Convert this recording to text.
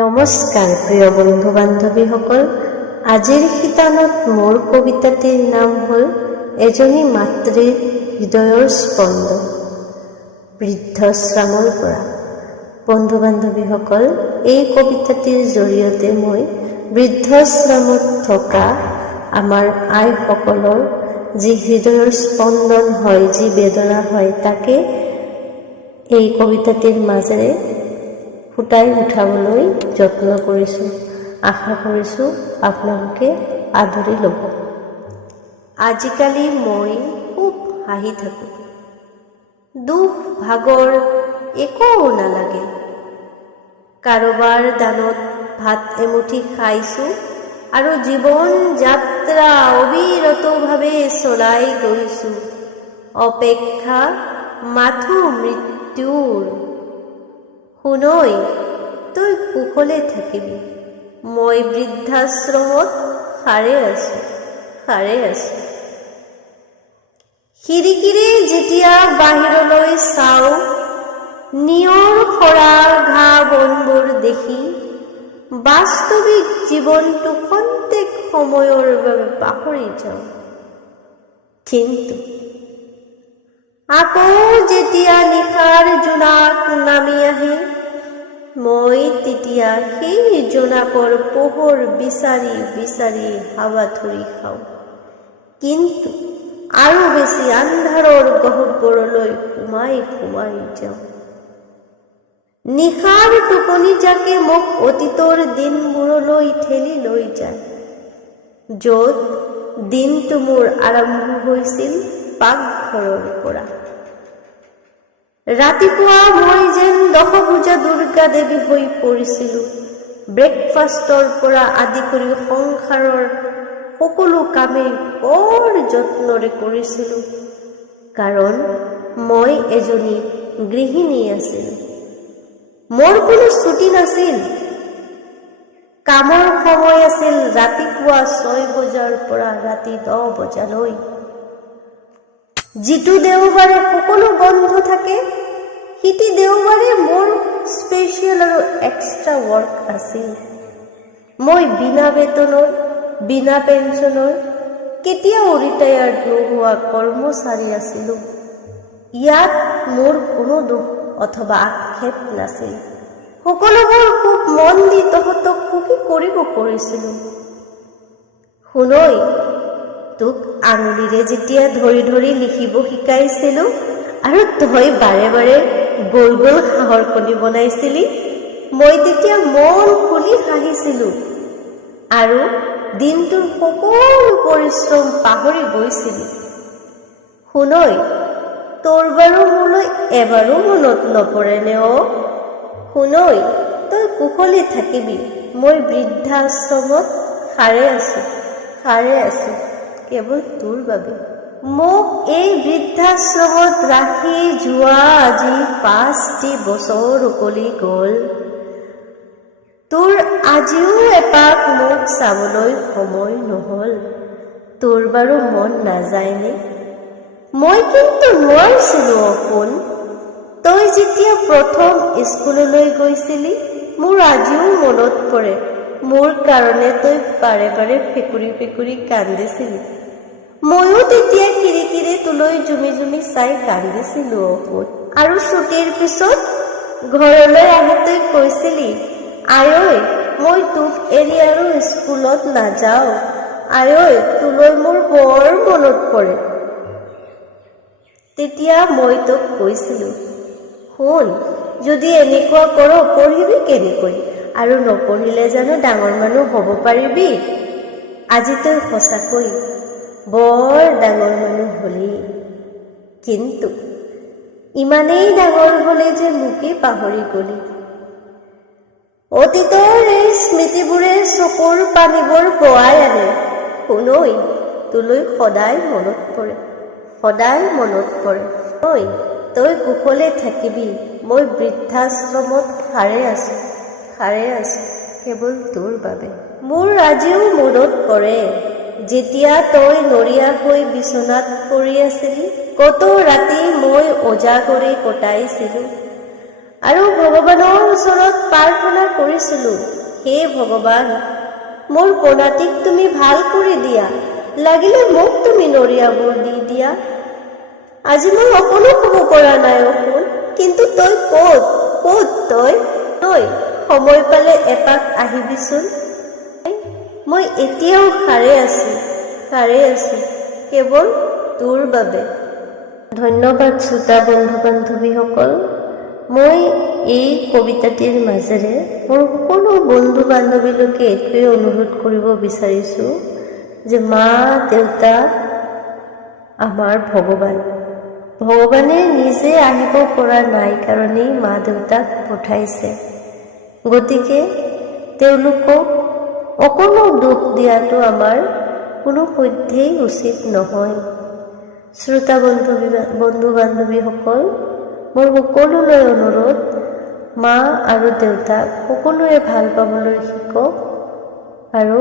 নমস্কাৰ প্ৰিয় বন্ধু বান্ধৱীসকল, আজিৰ শিতানত মোৰ কবিতাটিৰ নাম হ'ল এজনী মাতৃৰ হৃদয়ৰ স্পন্দন। বৃদ্ধাশ্ৰমৰ পৰা। বন্ধু বান্ধৱীসকল, এই কবিতাটিৰ জৰিয়তে মই বৃদ্ধাশ্ৰমত থকা আমাৰ আইসকলৰ যি হৃদয়ৰ স্পন্দন হয়, যি বেদনা হয়, তাকে এই কবিতাটিৰ মাজেৰে ফুটাই উঠাবলৈ যত্ন কৰিছোঁ। আশা কৰিছোঁ আপোনালোকে আদৰি ল'ব। আজিকালি মই খুব হাঁহি থাকোঁ, দুখ ভাগৰ একো নালাগে। কাৰোবাৰ দানত ভাত এমুঠি খাইছোঁ আৰু জীৱন যাত্ৰা অবিৰতভাৱে চলাই গৈছোঁ। অপেক্ষা মাথো মৃত্যুৰ। শুনৈ, তই কুশলে থাকিবি, মই বৃদ্ধাশ্ৰমত সাৰে আছোঁ। খিৰিকীৰে যেতিয়া বাহিৰলৈ চাওঁ, নিয়ৰ সৰা ঘাঁহ বনবোৰ দেখি বাস্তৱিক জীৱনটো খন্তেক সময়ৰ বাবে পাহৰি যাওঁ। কিন্তু আকৌ যেতিয়া নিশাৰ জোনাক নামি আহে, মই তেতিয়া সেই জোনাকৰ পোহৰ বিচাৰি বিচাৰি হাবাথুৰি খাওঁ। কিন্তু আৰু বেছি আন্ধাৰৰ গহ্বৰলৈ সোমাই যাওঁ। নিশাৰ টোপনি যাকে মোক অতীতৰ দিনবোৰলৈ ঠেলি লৈ যায়, য'ত দিনটো মোৰ আৰম্ভ হৈছিল পাকঘৰৰ পৰা। ৰাতিপুৱা মই যেন দশভুজা দুৰ্গা দেৱী হৈ পৰিছিলোঁ। ব্ৰেকফাষ্টৰ পৰা আদি কৰি সংসাৰৰ সকলো কামেই বৰ যত্নৰে কৰিছিলোঁ, কাৰণ মই এজনী গৃহিণী আছিলোঁ। মোৰ কোনো ছুটি নাছিল। কামৰ সময় আছিল ৰাতিপুৱা 6 বজাৰ পৰা ৰাতি 10 বজালৈ। যিটো দেওবাৰে সকলো বন্ধ থাকে, সিটো দেওবাৰে মোৰ স্পেচিয়েল আৰু এক্সট্ৰা ৱৰ্ক আছিল। মই বিনা বেতনৰ, বিনা পেঞ্চনৰ, কেতিয়াও ৰিটায়াৰ্ড নোহোৱা কৰ্মচাৰী আছিলোঁ। ইয়াত মোৰ কোনো দোষ অথবা আক্ষেপ নাছিল। সকলোবোৰ খুব মন দি তহঁতক সুখী কৰিব কৰিছিলোঁ। শুনৈ, তোক আঙুলিৰে যেতিয়া ধৰি ধৰি লিখিব শিকাইছিলোঁ আৰু তই বাৰে বাৰে গোল গোল হাঁহৰ কণী বনাইছিলি, মই তেতিয়া মন খুলি হাঁহিছিলোঁ আৰু দিনটোৰ সকলো পৰিশ্ৰম পাহৰি গৈছিলোঁ। শুনৈ, তোৰ বাৰু মোলৈ এবাৰো মনত নপৰেনে? শুনৈ, তই কুশলে থাকিবি, মই বৃদ্ধাশ্ৰমত সাৰে আছোঁ কেৱল তোৰ বাবে। মোক এই বৃদ্ধাশ্ৰমত ৰাখি যোৱা আজি 5টি বছৰ উকলি গ'ল। তোৰ আজিও এপাক মোক চাবলৈ সময় নহ'ল। তোৰ বাৰু মন নাযায়নে? মই কিন্তু নোৱাৰিছিলোঁ। শুন, তই যেতিয়া প্ৰথম স্কুললৈ গৈছিলি, মোৰ আজিও মনত পৰে। মোৰ কাৰণে তই বাৰে বাৰে ফেকুৰি কান্দিছিলি। ময়ো তেতিয়া খিৰিকীৰে তোলৈ জুমি জুমি চাই কান্দিছিলোঁ। আৰু ছুটিৰ পিছত ঘৰলৈ আহি তই কৈছিলি, আই, মই তোক এৰি আৰু স্কুলত নাযাওঁ। আই, তোলৈ মোৰ বৰ মনত পৰে। তেতিয়া মই তোক কৈছিলোঁ, শুন, যদি এনেকুৱা কৰ পঢ়িবি কেনেকৈ? আৰু নপঢ়িলে জানো ডাঙৰ মানুহ হ'ব পাৰিবি? আজি তই সঁচাকৈ বৰ ডাঙৰ মানুহ হলি। কিন্তু ইমানেই ডাঙৰ হলে যে মোকেই পাহৰি গলি। অতীতৰ এই স্মৃতিবোৰে চকুৰ পানীবোৰ বৱাই আনে। শুনৈ, তোলৈ সদায় মনত পৰে। ঐ, তই কুশলে থাকিবি, মই বৃদ্ধাশ্ৰমত সাৰে আছোঁ কেৱল তোৰ বাবে। মোৰ আজিও মনত পৰে, যেতিয়া তই নৰিয়া হৈ বিচনাত পৰি আছিলি, কত ৰাতি মই ওজাগৰি কটাইছিলোঁ। আৰু ভগৱানৰ ওচৰত প্ৰাৰ্থনা কৰিছিলোঁ, হে ভগৱান, মোৰ পোনাটিক তুমি ভাল কৰি দিয়া, লাগিলে মোক তুমি নৰিয়াবোৰ দি দিয়া। আজি মই অকণো শুব পৰা নাই অসুল, কিন্তু তই ক'ত ক'ত তই তই সময় পালে এপাক আহিবিচোন। মই এতিয়াও সাৰে আছো কেৱল তোৰ বাবে। ধন্যবাদ শ্ৰোতা বন্ধু বান্ধৱীসকল। মই এই কবিতাটিৰ মাজেৰে মোৰ সকলো বন্ধু বান্ধৱীলৈকে এইটোৱে অনুৰোধ কৰিব বিচাৰিছোঁ যে মা দেউতা আমাৰ ভগৱানে নিজে আহিব পৰা নাই কাৰণেই মা দেউতাক পঠাইছে। গতিকে তেওঁলোকক অকণো দুখ দিয়াটো আমাৰ কোনো পধ্যেই উচিত নহয়। শ্ৰোতা বন্ধু বান্ধৱীসকল, মোৰ সকলোলৈ অনুৰোধ, মা আৰু দেউতাক সকলোৱে ভাল পাবলৈ শিকক আৰু